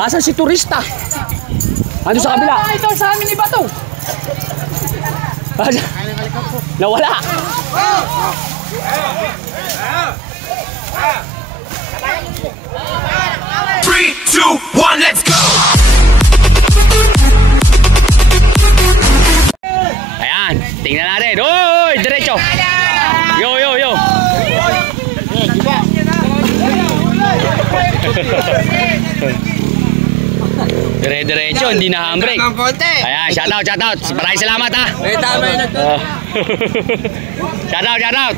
Asan si turista? Ano sa kabila? Ito sa amin ni Bato. Nawala. 3, 2, 1, let's go! Ayan, tingnan natin. Uy, diretso. Yo, yo, yo. Dire-diretso, hindi na handbrake. Ayan, shoutout, shoutout. Maraming salamat ha. Shoutout.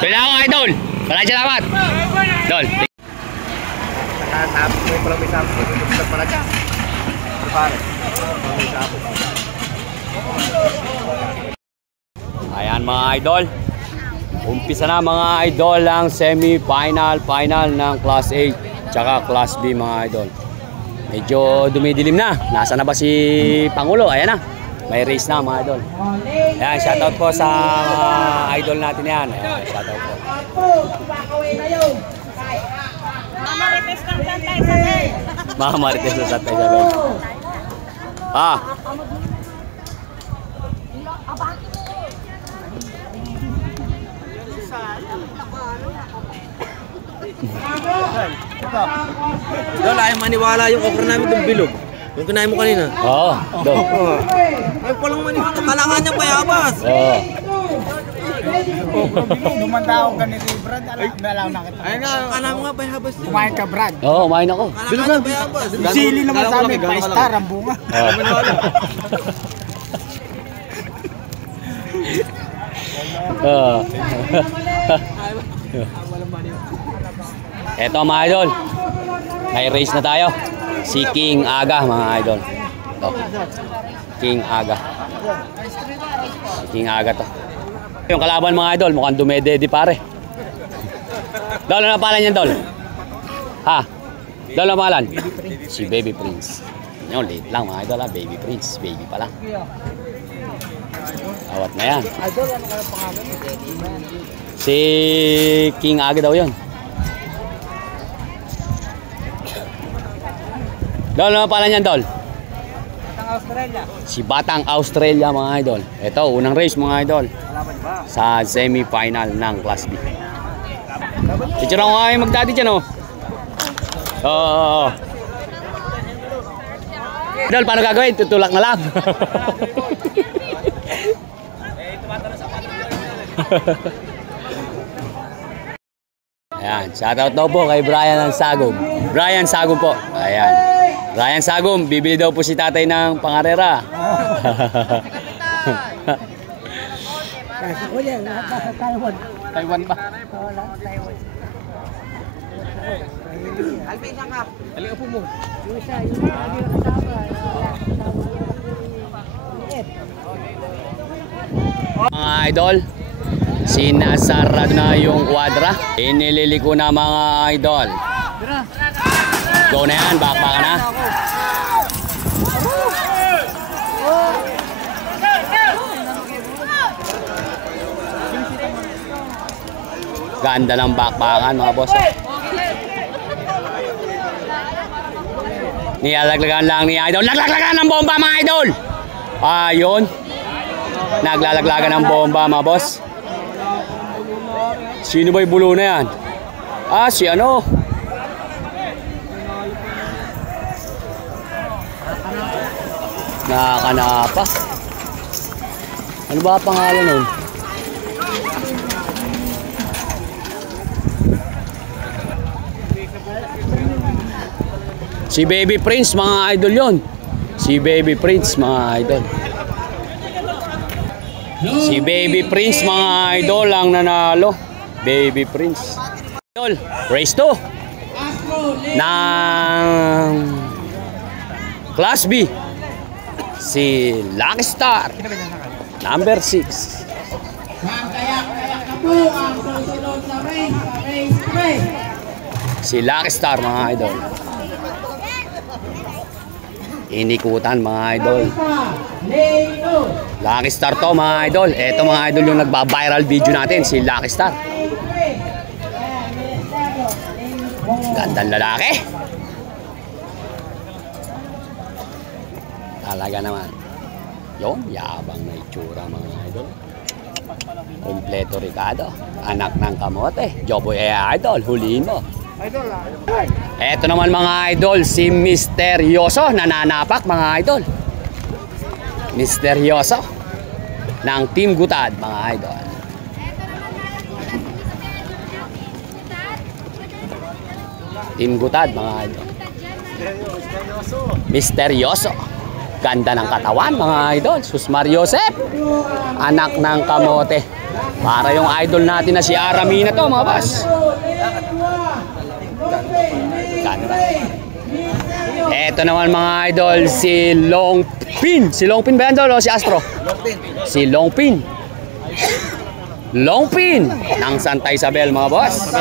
Pila ako idol. Maraming salamat. Idol. Nakatapos mo yung palang may sapo. Ito pala dyan. Ayan mga idol. Umpisa na mga idol ang semi-final, final ng Class A tsaka Class B mga idol. Medyo dumidilim na. Nasa na ba si Pangulo? Ayan na. May race na mga idol. Ayan, shoutout po sa idol natin yan. Ayan, shoutout po. Mama Marites ng Santay Sabay. Mama Marites ng Santay Sabay. Ah. Dol, ayaw maniwala yung okra namin itong bilog. Yung kinain mo kanina. Oo. Ayaw ko lang maniwala. Kalangan niya bayabas. Oo. Dumanda ako ganito, Brad. Alam na kita. Ayun nga, alam mo nga bayabas. Kumain ka, Brad. Oo, kumain ako. Kalangan niya bayabas. Sili naman sa amin, 5 star ang bunga. Eto mga idol, may race na tayo. Si King Aga mga idol. Ito. King Aga. Si King Aga to. Yung kalaban mga idol, mukhang dumedede pare. Dol, ano pangalan niyan, Dol? Ha? Dol, ano pangalan? Si Baby Prince. Yung late lang mga idol ha, Baby Prince. Baby pa lang. Awat na yan. Si King Aga daw yun. Dol, ano pala niyan, Dol? Batang Australia. Si Batang Australia, mga idol. Ito, unang race, mga idol. Sa semi-final ng Class B. Picture ako kayo magdadi dyan, oh. Oo. Dol, paano gagawin? Tutulak na lang. Ayan, shoutout daw po kay Brian Sagum. Brian Sagum po. Ayan. Brian Sagum, bibili daw po si tatay ng pangarera. Kasi ko yan, nasa Taiwan. Taiwan ba? Oo, nasa Taiwan. Alvin, saan ka? Halika po mo. Yung isa, yung lagi na kasama. Mga idol, sinasarado na yung kwadra. Inililiko na mga idol. Go na yan, backpack na. Ganda ng backpackan mga boss. Nilalaglagan lang ni idol. Naglaglagan ng bomba mga idol. Ayun. Naglalaglagan ng bomba mga boss. Sino ba yung bulo na yan? Ah, si ano? Nakakanapa. Ano ba pangalan nun? Si Baby Prince mga idol yon. Si Baby Prince mga idol. Si Baby Prince mga idol ang nanalo. Baby Prince. Idol, race 2 ng Class B. Si Lucky Star number 6. Si Lucky Star mga idol. Inikutan mga idol. Lucky Star to mga idol. Ito mga idol yung nagba-viral video natin. Si Lucky Star. Gandang lalaki. Talaga naman. Yung yabang na itsura mga idol. Kompleto Ricardo. Anak ng kamote. Joboy Idol. Huliin mo. Eto naman mga idol. Si Misteryoso. Nananapak mga idol. Misteryoso. Ng Team Gutad mga idol. Team Gutad mga idol. Misteryoso. Ganda ng katawan mga idol. Susmar Yosef. Anak ng kamote. Para yung idol natin na si Aramina to mga boss. Ganda. Eto naman mga idol si Longpin. Si Longpin ba yan idol o si Astro? Si Longpin. Longpin ng Santa Isabel mga boss.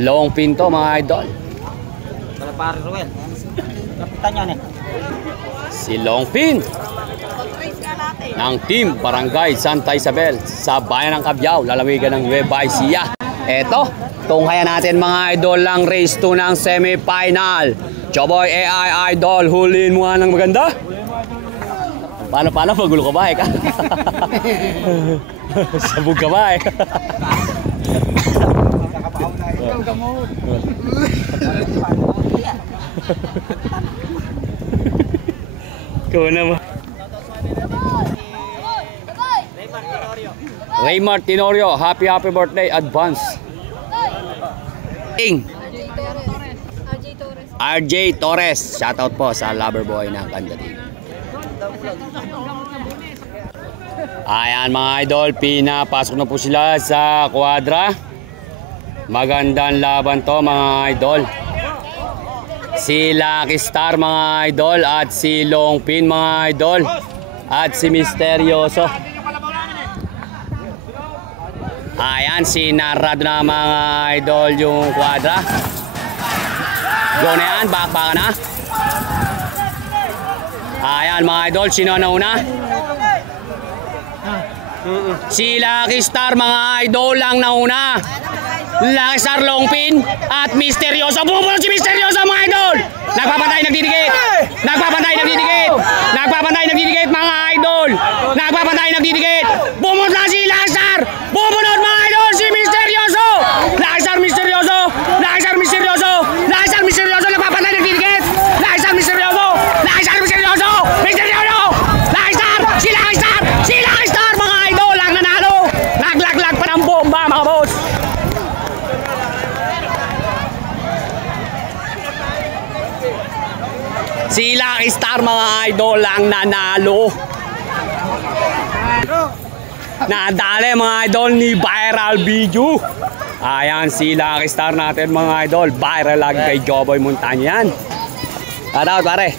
Longpin to mga idol. Pare Ruel. Kapitan yan eh. Si Longpin ng Team Barangay Santa Isabel sa Bayan ng Cabiao, lalawigan ng Nueva Ecija. Eto, tunghayan natin mga idol lang race 2 ng semi-final. Choboy AI Idol, huliin mo nga ng maganda. Paano? Magulo ka ba eh? Sabog ka ba eh? Ikaw naman. Raymar Tenorio, happy birthday advance. RJ Torres, shoutout po sa lover boy ng Kandating. Ayan mga idol, pinapasok na po sila sa kwadra. Magandang laban to mga idol. Si Lucky Star mga idol at si Longpin mga idol at si Misteryoso. Ayan, sinarado na mga idol yung kwadra. Go na yan, bakbaka na. Ayan mga idol, sino na una? Si Lucky Star mga idol lang nauna. Lucky Star, Longpin at Misteryoso. Bumulot si Misteryoso mga idol. Nagpapantay, nagdidikit. Nagpapantay, nagdidikit. Nagpapantay, nagdidikit mga idol. Nagpapantay, nagdidikit. Bumulot na si Lucky Star. Bumulot mga idol si Misteryoso. Lucky Star, Misteryoso. Lucky Star, Misteryoso. Lucky Star, Misteryoso. Nagpapantay, nagdidikit. Lucky Star, Misteryoso. Lucky Star, Misteryoso. Misteryoso. Lucky Star. Si Lucky Star. Si Lucky Star mga idol ang nanalo. Naglaglag pa ng bomba mga boss. Si Lucky Star mga idol ang nanalo. Nadali mga idol ni viral video. Ayan si Lucky Star natin mga idol. Viral lagi kay Joboy Montañan. Shoutout pare.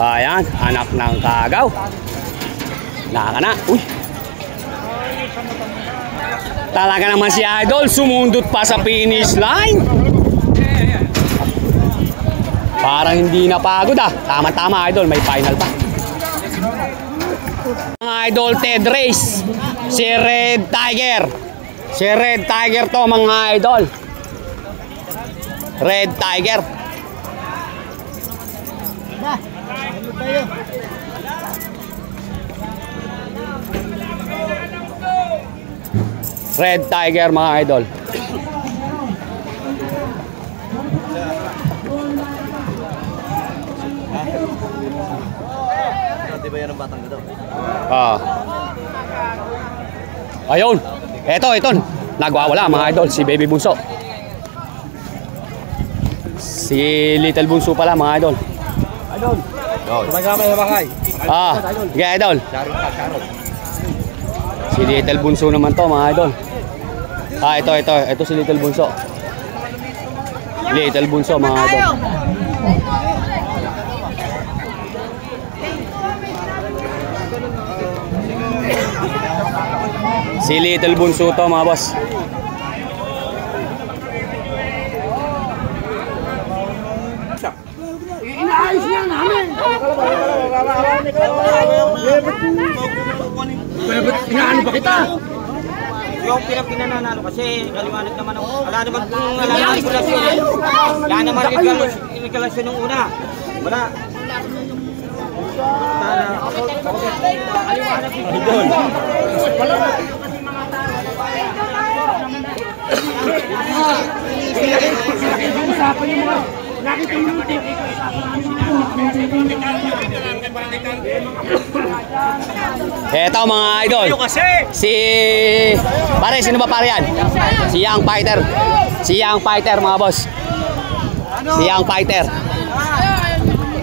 Ayan, anak ng kagaw. Naka na. Uy. Talaga naman si idol sumundot pa sa finish line. Parang hindi napagod ah. Tama-tama idol, may final pa. Mga idol, Ted Race. Si Red Tiger. Si Red Tiger to mga idol. Red Tiger. Red Tiger mga idol. Di ba yan ang batang gado? Ayun. Ito. Nagwawala mga idol. Si Baby Bunso. Si Little Bunso pala mga idol. Idol. Magkamay sa bahay. Sige idol. Si Little Bunso naman to mga idol. Ito si Little Bunso. Little Bunso mga idol. Si Little Bunso to mga boss. Inaayos niya namin. Inaano ba kita? Yung pinananalo kasi kaliwanag naman ako. Wala naman manipulasyon. Wala naman regulasyon ng una. Wala. Eto mga idol. Si pare, sino ba pare yan? Si Young Fighter. Si Young Fighter mga boss. Si Young Fighter.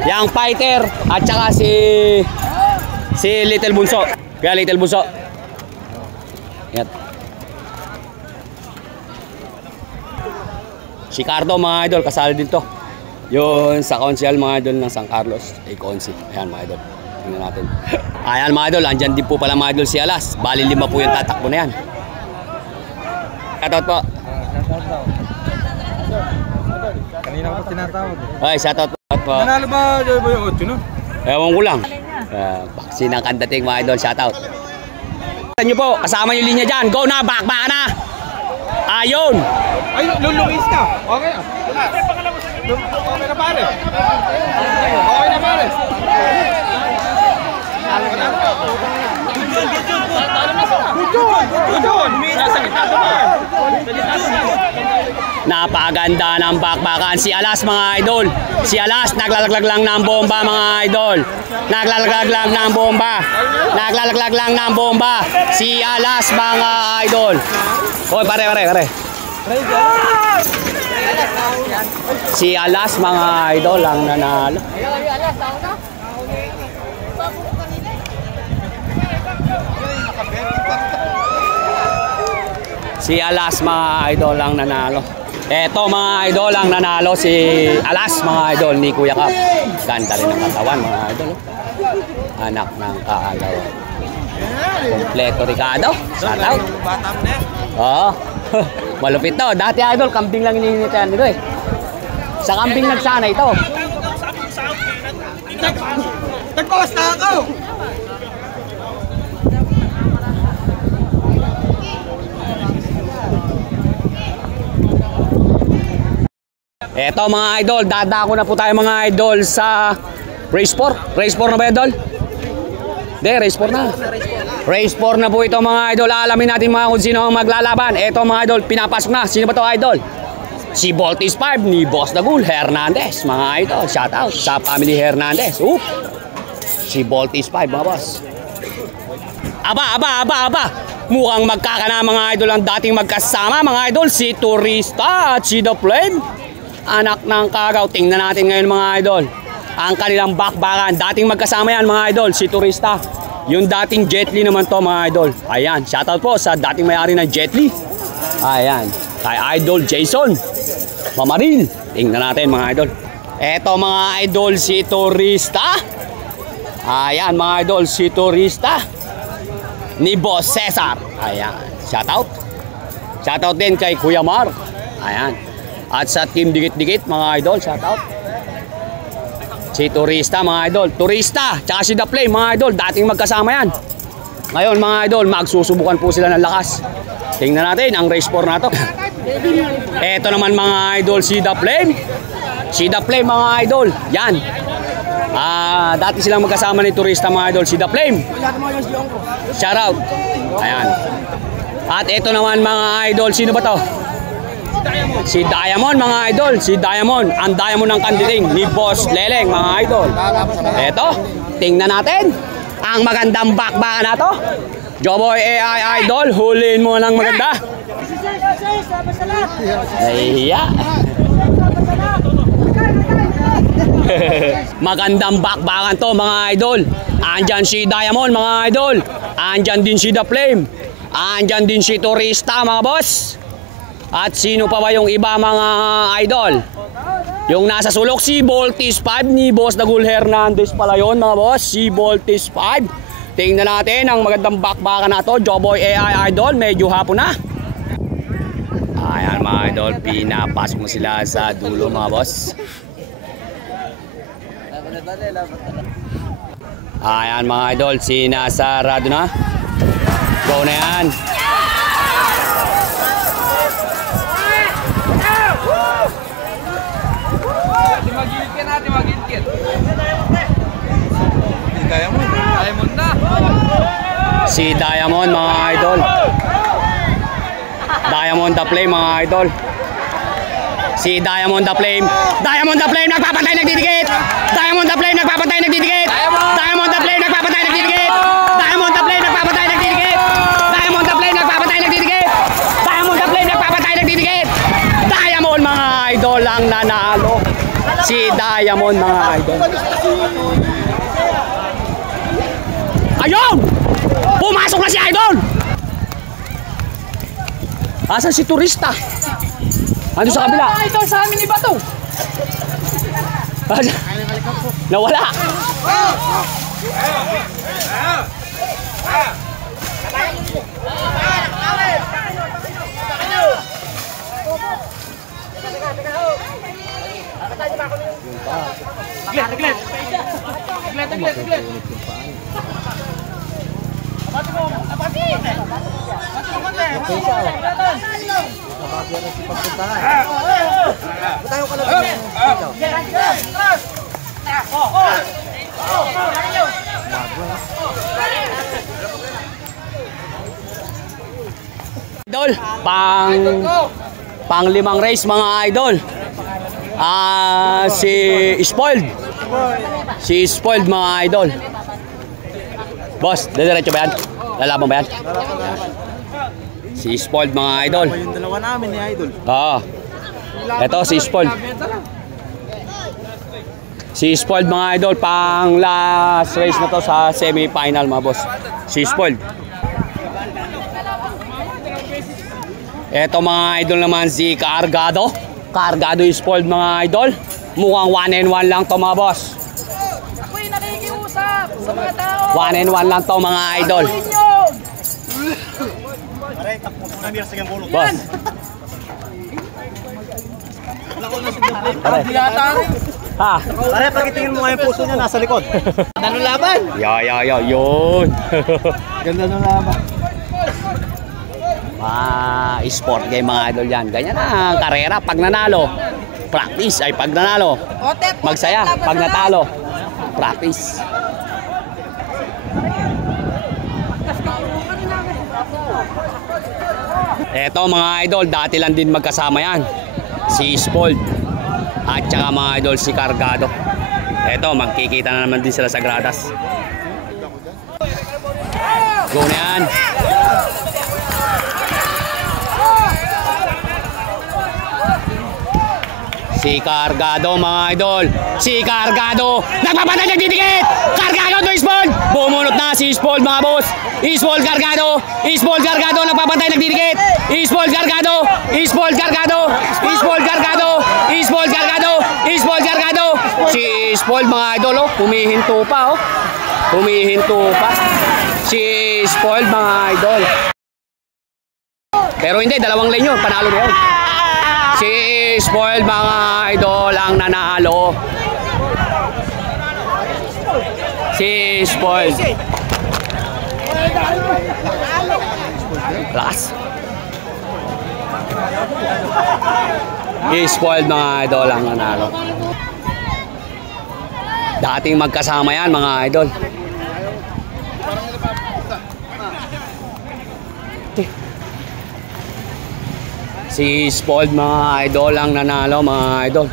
Young Fighter at saka si Little Bunso. Kaya Little Bunso. Yan. Si Cardo mga idol, kasali din to. Yun sa council mga idol ng San Carlos, ay Consi. Ayan mga idol. Tingnan natin. Ayan mga idol, andyan din po pala mga idol si Alas. Bali 5 po yung tatakbo na yan. Shoutout po. Kanina ko tinatawag. Ay, shoutout po. Nanalo ba yung 8 no? Ewan ko lang. Vaccine ang kandating mga idol, shoutout. Tignan nyo po, kasama yung linya dyan. Go na, back na. Ayun. Ay, lulungis ka. Okay ah. Okay na pare. Okay na pare. Napaganda ng bakbakan si Alas mga idol. Si Alas naglalaglag lang ng bomba mga idol. Naglalaglag lang ng bomba. Naglalaglag lang ng bomba. Si Alas mga idol. Hoy pare. Si Alas mga idol ang nanalo. Si Alas mga idol ang nanalo. Eto mga idol ang nanalo si Alas mga idol ni Kuya Kap. Ganda rin ang katawan mga idol. Anak ng kaagawan. Kompleto Ricardo. Shout out. Oo. Malupit to. Dati idol, kambing lang ininitayan nito eh. Sa kambing nagsana ito. Nagpawas na ako! Eto mga idol, dadako na po tayo mga idol sa Race 4. Race 4 na ba idol? Hindi, Race 4 na. Race 4 na po ito mga idol. Alamin natin mga kung sino ang maglalaban. Eto mga idol, pinapasok na. Sino ba to idol? Si Voltis 5 ni Boss Dagul Hernandez. Mga idol, shout out sa family Hernandez. Si Voltis 5 mga boss. Aba. Mukhang magkakana mga idol ang dating magkasama mga idol. Si Turista at si The Flame. Anak ng kagaw. Tingnan natin ngayon mga idol ang kanilang bakbakan. Dating magkasama yan mga idol. Si Turista. Yung dating Jet Li naman to mga idol. Ayan, shoutout po sa dating may-ari ng Jet Li. Ayan, kay Idol Jason Mamaril. Tingnan natin mga idol. Eto mga idol si Turista. Ayan mga idol si Turista ni Boss Cesar. Ayan, shoutout. Shoutout din kay Kuya Mar. Ayan. At sa team dikit-dikit mga idol, shoutout. Si Turista mga idol. Turista, tsaka si The Flame mga idol. Dating magkasama yan. Ngayon mga idol, magsusubukan po sila ng lakas. Tingnan natin ang race 4 na to. Eto naman mga idol si The Flame. Si The Flame mga idol. Yan. Dati silang magkasama ni Turista mga idol. Si The Flame. Shoutout. Ayan. At eto naman mga idol. Sino ba to? Si Diamond mga idol. Si Diamond. Ang Diamond ng kandidating ni Boss Leleng mga idol. Eto. Tingnan natin ang magandang bakbakan na to. Joboy AI Idol. Huliin mo ng maganda. Ayan. Magandang bakbakan to mga idol. Andyan si Diamond mga idol. Andyan din si The Flame. Andyan din si Turista mga boss. At sino pa ba yung iba mga idol? Yung nasa sulok si Voltis 5 ni Boss Dagul Hernandez pala yun mga boss. Si Voltis 5. Tingnan natin ang magandang bakbakan na to. Joboy AI Idol. Medyo hapon na. Ayan mga idol. Pinapasok mo sila sa dulo mga boss. Ayan mga idol, sinasarado na. Go na yan. Diamond na. Si Diamond mga idol. Diamond the Flame mga idol. Si Diamond the Flame. Diamond the Flame nagpapatay nagdidikit. Diamond the Flame nagpapatay nagdidikit. Diamond the Flame nagpapatay nagdidikit. Diamond the Flame nagpapatay nagdidikit. Diamond the Flame nagpapatay nagdidikit. Diamond the Flame nagpapatay nagdidikit. Diamond mga idol ang nanalo. Si Diamond mga idol. Ayun! Pumasok na si idol! Asan si turista? Ano sa kabila? Idol sa amin ni Bato. Nawala! Idol, pang limang race mga idol. Si Spoiled. Si Spoiled mga idol. Boss, diretso ba yan? Lalaban ba yan? Si Spoiled mga idol. Yung dalawa namin ni Idol. Oo. Ito si Spoiled. Si Spoiled mga idol, pang last race na to sa semi-final mga boss. Si Spoiled. Ito mga idol naman si Cargado. Cargado is Spoiled mga idol. Mukhang 1-1 lang to mga boss. Ako'y nakikiusap sa mga tao. 1-1 lang to mga idol. Boss. Ha? Pare, pakitingin mo nga yung puso niya nasa likod. Ganda ng laban. Yun. Ganda ng laban. Sport game mga idol yan. Ganyan ang karera pag nanalo. Practice ay pag nanalo. Magsaya pag natalo. Practice. Eto mga idol, dati lang din magkasama yan. Si Spoiled at saka mga idol si Cargado. Eto, magkikita na naman din sila sa gradas. Go na yan. Si Cargado mga idol. Si Cargado. Nagpapatay nagdidikit. Cargado to Spoiled. Bumunot na si Spoiled mga boss. Spoiled Cargado. Spoiled Cargado. Nagpapatay nagdidikit. Spoiled Cargado. Spoiled Cargado. Spoiled Cargado. Spoiled Cargado. Spoiled Cargado. Si Spoiled mga idol oh. Humihinto pa oh. Humihinto pa. Si Spoiled mga idol. Pero hindi, dalawang lane yun. Panalo na yun. Si Spoiled mga idol ang nanalo. Si Spoiled. Lakas. Si Spoiled mga idol ang nanalo. Dating magkasama yan mga idol. Si Spoiled mga idol ang nanalo mga idol.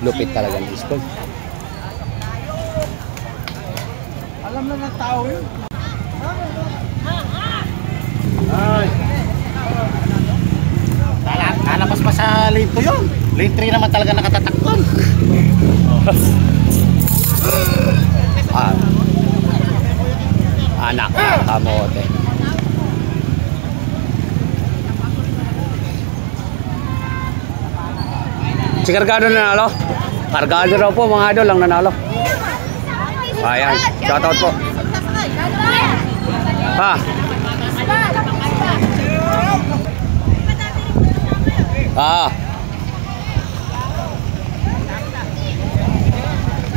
Lupit talaga ni Spoiled. Alam na ng tao yun. Lalabas pa sa lane 2 yun. Lane 3 naman talaga nakatatakpan. Anak ng kamote. Si Cargado nanalo. Cargado raw po mga idol ang nanalo. Ayan, shoutout po. Ha?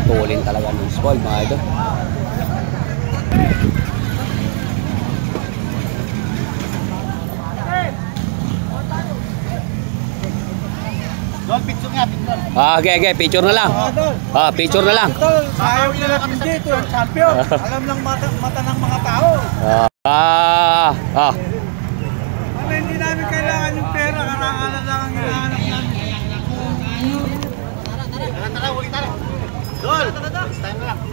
Tulin talaga ng Spoiled mga idol. Doon, picture nga, picture. Okay, picture na lang. Picture na lang. Idol, ayaw nila kami dito, yung champion. Alam ng mata ng mga tao. Ano, hindi namin kailangan yung pera, karangalan lang ang hinahanap namin. Tara, ulit tayo. Dol!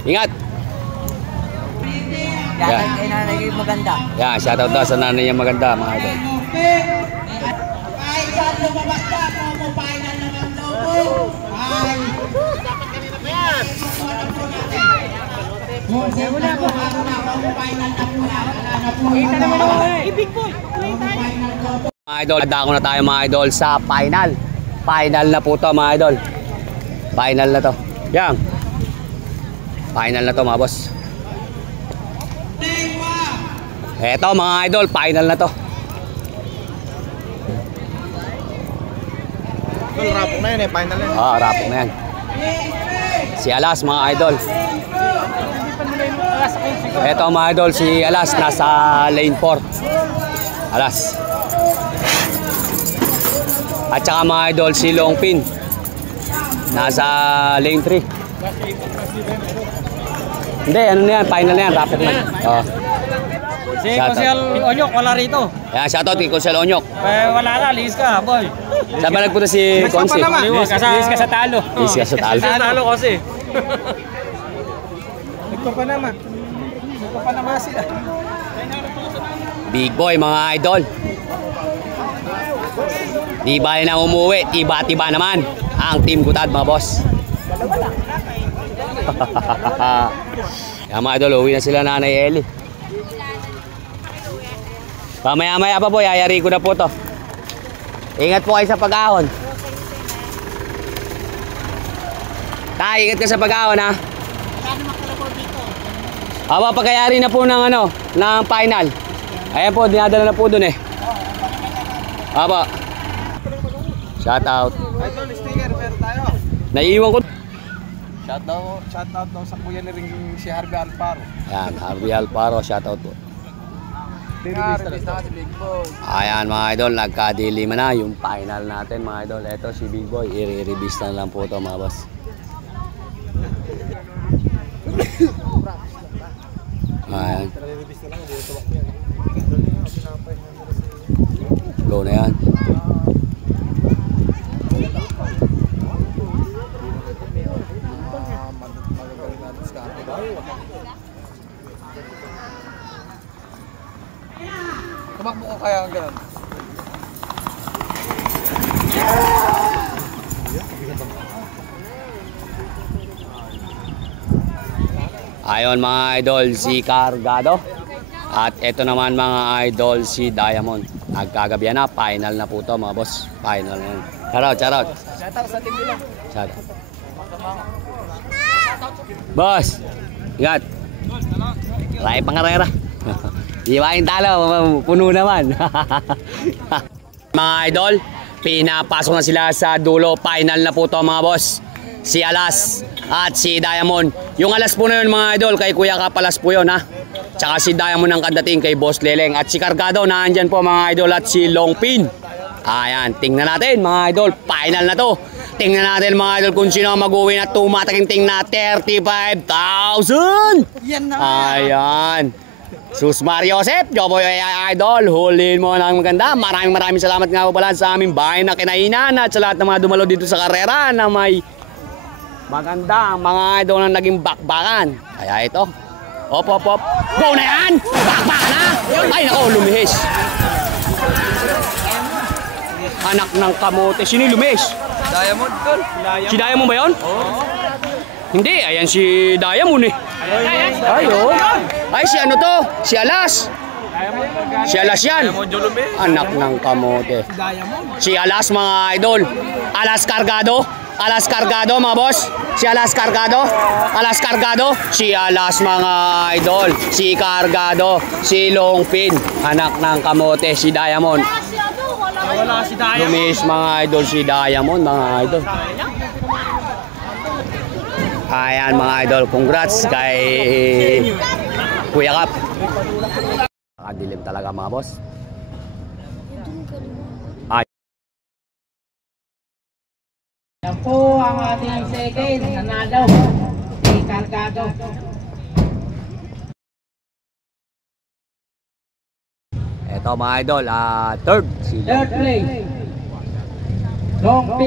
Ingat. Yan, kay nanay yung maganda. Yan, shoutout daw sa nanay niya maganda, mga idol. Mga idol, dako na tayo mga idol sa final. Final na po to mga idol. Final na to. Yan. Final na to mga boss. Eto mga idol, final na to. Rapok na yun eh, final na yun. Rapok na yan. Si Alas mga idol. Eto mga idol, si Alas nasa lane 4. Alas. At saka mga idol, si Longpin nasa lane 3. Hindi, ano na yan, final na yan, rapok na. Si Kusel Onyok wala rito. Yan, shoutout kay Kusel Onyok. Wala na, lihis ka, boy. Saan ba nagpunta si Konsi? Lihis ka sa talo. Lihis ka sa talo. Talo kasi. Nagpapanaman sila. Big boy mga idol. Di bali na umuwi, tiba-tiba naman ang Team Gutad mga boss. Yan mga idol, uwi na sila Nanay Eli. Pamaya-maya pa po, yayari ko na po to. Ingat po kayo sa pag-ahon. Ingat ka sa pag-ahon ha. Aba, pagkayari na po ng ng final. Ayan po, dinadala na po dun eh. Aba. Shout out. Idol, sticker, meron tayo. Naiiwan ko. Shout out daw sa kuya ni Ring si Harvey Alparo. Yan, Harvey Alparo, shout out po. Ayan mga idol, nagkadilima na yung final natin mga idol. Ito si Big Boy, i-release na lang po ito mga boss. Ayan. Go na yan. Tumakbo ko kaya ang ganun. Ayon mga idol, si Cargado. At ito naman mga idol, si Diamond. Nagkagabihan na, final na po to mga boss. Final na yun. Shoutout. Shoutout sa team nila. Shoutout. Boss, ingat. Ray pangarera. Iwain talo, puno naman. Mga idol, pinapasok na sila sa dulo. Final na po to mga boss. Si Alas at si Diamond. Yung Alas po na yun mga idol, kay Kuya Kapalas po yun ha. Tsaka si Diamond ang kadating kay Boss Leleng. At si Cargado naandyan po mga idol, at si Longpin. Ayan, tingnan natin mga idol, final na to. Tingnan natin mga idol kung sino ang mag-uwi na tumataking na 35,000. Yan na. Ayan. Sus Mario Joseph, Joboy Idol, huliin mo ng maganda. Maraming salamat nga po pala sa aming bahay na kinainan at sa lahat ng mga dumalo dito sa karera na may maganda ang mga idol na naging bakbakan. Kaya ito, op. Go na yan! Bakbakan na! Ay nako, lumihis. Anak ng kamote. Sino yung lumihis? Diamond, tol. Si Diamond ba yun? Hindi, ayan si Diamond eh. Ayun. Ay, si ano to? Si Alas. Si Alas yan. Anak ng kamote. Si Alas mga idol. Alas Cargado. Alas Cargado mga boss. Si Alas Cargado. Alas Cargado. Si Alas mga idol. Si Cargado. Si Longpin. Anak ng kamote. Si Diamond. Wala si Diamond. Lumis mga idol si Diamond mga idol. Ayan mga idol, congrats kay Kuya Kap. Nakadilim talaga mga boss. Yan po ang ating second nanalo. Si Cargado. Ito mga idol, third. Third place. Long P.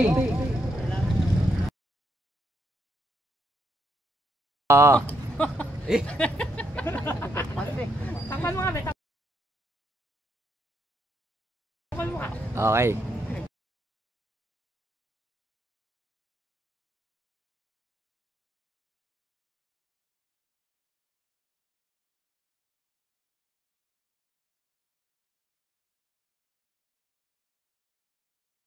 Okay.